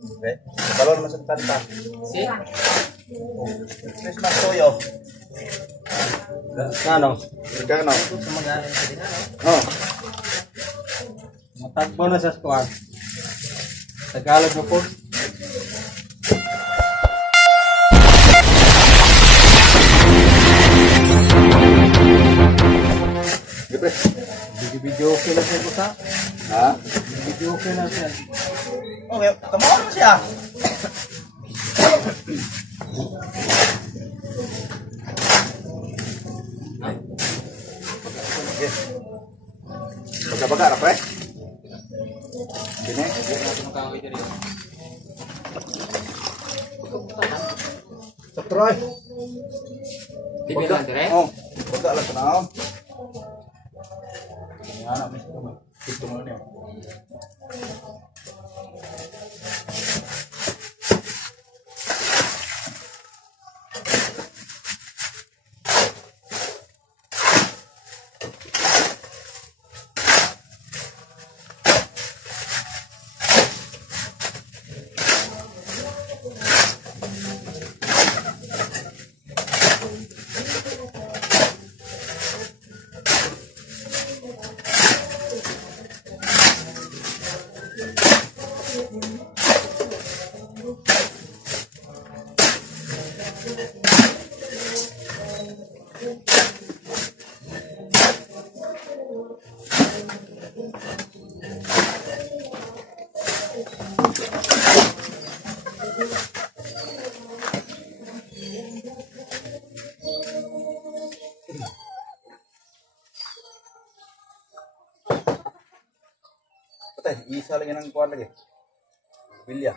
Okay. Balon masuk kanta. Si? Christmas toyo. Ano? Regano. Sumagaling sa din ano? Oh. Matagbo na sa squad. Tagalog na po. Video okay lang siya po sa. Ha? Video okay lang siya. Okay, tamawan mo siya. Okay. Baga-baga ra pre. Sini. Subscribe. Dibilang dire? Oh, baga lang tanaw. Anak mesti mo. Ito mo niyo. Patay, isa lagi ng kuwan lagi. Bilya.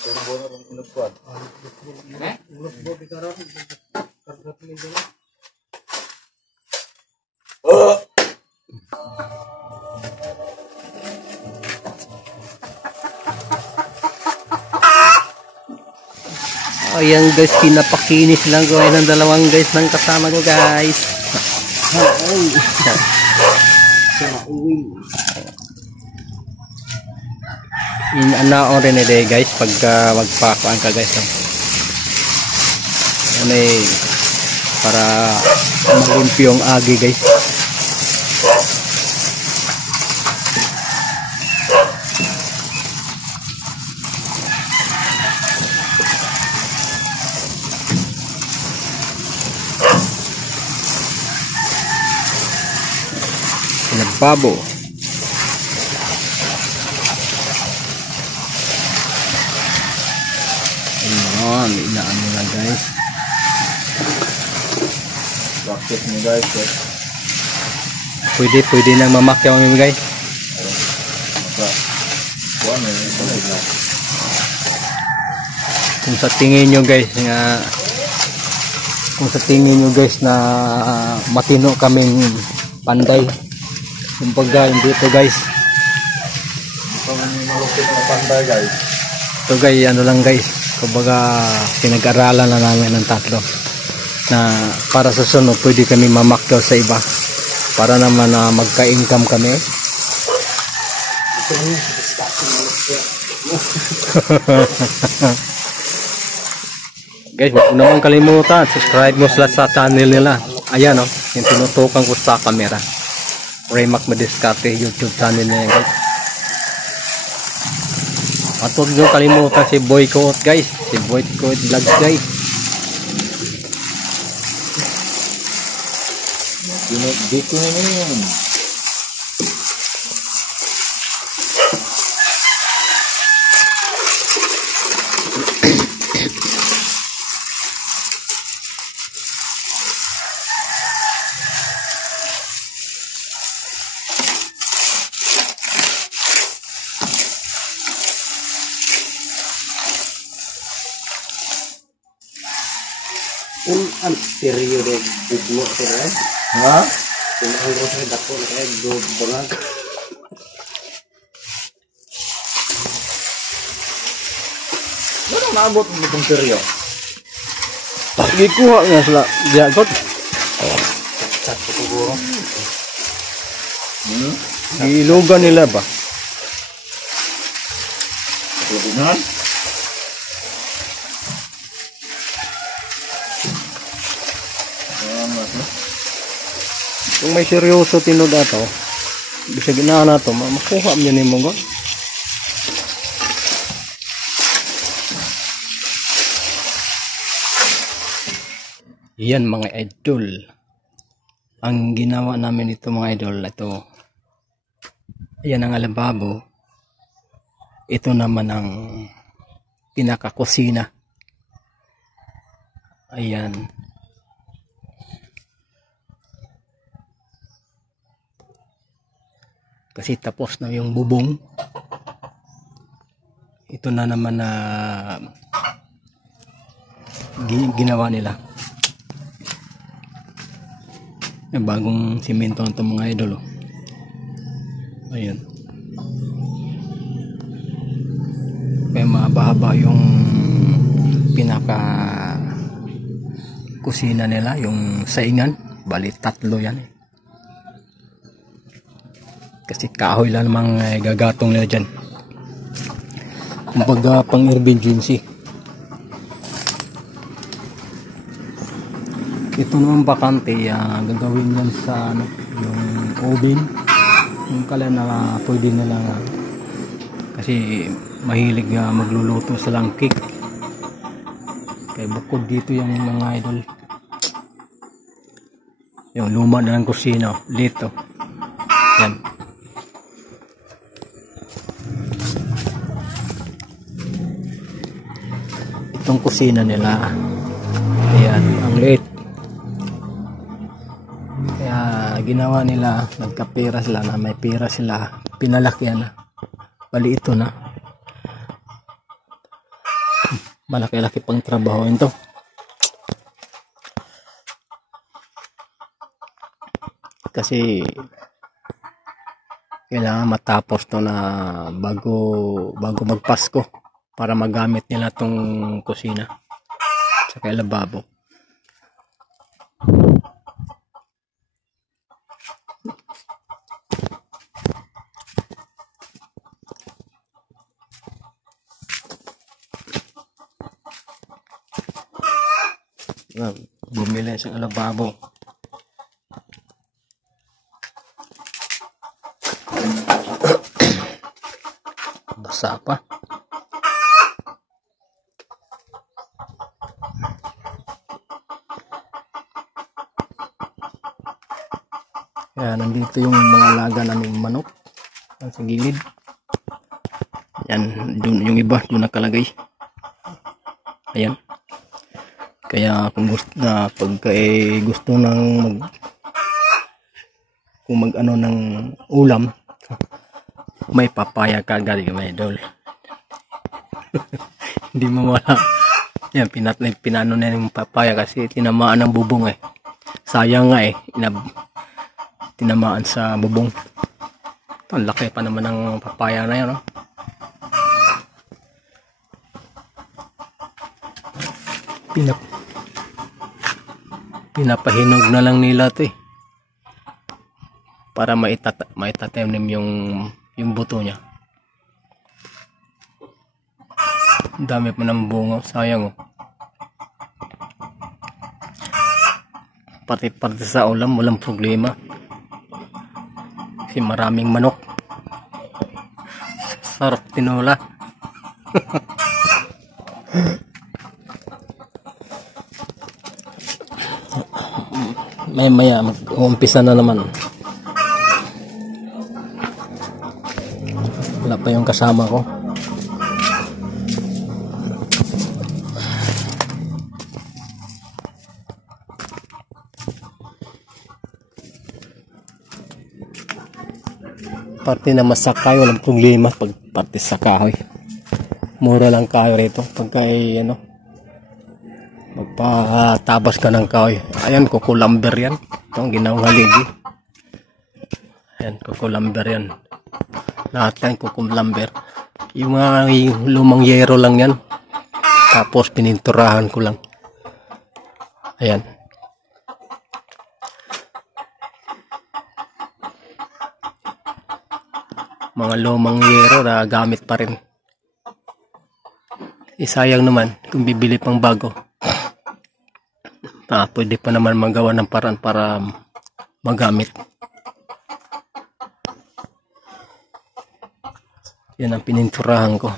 Turun bono ron inut kuwan. Eh? Oh. Ayan guys, pinapakinis lang ko ng dalawang guys ng kasama ko guys. Anaon rin ide guys pagka magpakuan ka guys. Ano para malimpyo yung agi guys. Babo. Ayan, inaan nila guys. Practice ni guys. Pwede nang mamakyaw mo guys. Kuwan eh. Kung sa tingin nyo guys na matino kaming panday. Kumbaga hindi ito guys. Ito yung malupit na panday guys. Ito guys, ano lang guys. Kumbaga pinag-aralan na namin ng tatlo. Na para sa sunod pwede kami mamakyaw sa iba. Para naman na magka-income kami. Guys, huwag naman kalimutan. Subscribe mo sila sa channel nila. Ayan o, yung tinutukan ko sa camera. Raymac Madiskarte YouTube channel niya yan guys. At huwag nyo kalimutan si Boycott guys. Si Boycott Vlogs guys. Dito na yun. Ang periodo buglo sila eh. Ha? Kung ang rosay dako na kayo bulag. Ano naabot mo itong seryo? Gikuha nga sila. Diagot. Chat ko siguro. Iilugan nila ba? Lubinan? Kung may seryoso tinod ato, bisag na to, makuha mo ni mo. Yan mga idol. Ang ginawa namin ito mga idol, ito. Yan ang lababo. Ito naman ang pinakakusina. Ayan. Kasi tapos na yung bubong. Ito na naman na ginawa nila. Yung bagong simento ng mga idol. Oh. Ayan. Kaya mahaba yung pinaka kusina nila, yung saingan. Bali 3 yan. Kasi kahoy lang namang gagatong nila dyan. Kumbaga pang emergency. Ito naman bakante, gagawin yan sa ano, yung oven. Yung kala na pwede nila kasi mahilig magluluto sa langkik. Kaya bukod dito yung mga idol. Yung luma na ng kusina dito. Yan. Itong kusina nila. Ayan, ang liit. Kaya ginawa nila, nagkapira sila na may pira sila, pinalakyan na. Bali ito na. Malaki-laki pang trabaho ito. Kasi kailangan matapos to na bago magpasko para magamit nila tong kusina sa lababo. Bumili sa lababo. Basa pa. Kaya nandito yung mga alaga naming manok sa gilid. Yan, dun, yung iba doon nakalagay. Ayan. Kaya kung gusto na gusto ng kung mag-ano ng ulam, may papaya kagad may idol. Hindi mawala. Yan, pinano na yung papaya kasi tinamaan ng bubong eh. Sayang nga eh, tinamaan sa bubong. Ito, ang laki pa naman ng papaya na yan, no? Pinapahinog na lang nila ito eh. Para maitatanim yung buto niya. Ang dami pa ng bunga. Sayang oh. Pati sa ulam, walang problema. Kasi maraming manok. Sarap tinola. Maya mag-uumpisa na naman. Wala pa yung kasama ko. Parte na masakay, walang problema pag parte sa kahoy. Mura lang kahoy rito. Pagka ano, magpatabas ka ng kahoy. Ayan, kukulamber yan. Ito ang ginawang haligi. Ayan, kukulamber yan. Lahat yan kukulamber. Yung mga lumang yero lang yan. Tapos pininturahan ko lang. Ayan. mga lumang yero na gamit pa rin. Isayang naman kung bibili pang bago. Pwede pa naman magawa ng paraan para magamit. Yan ang pininturahan ko.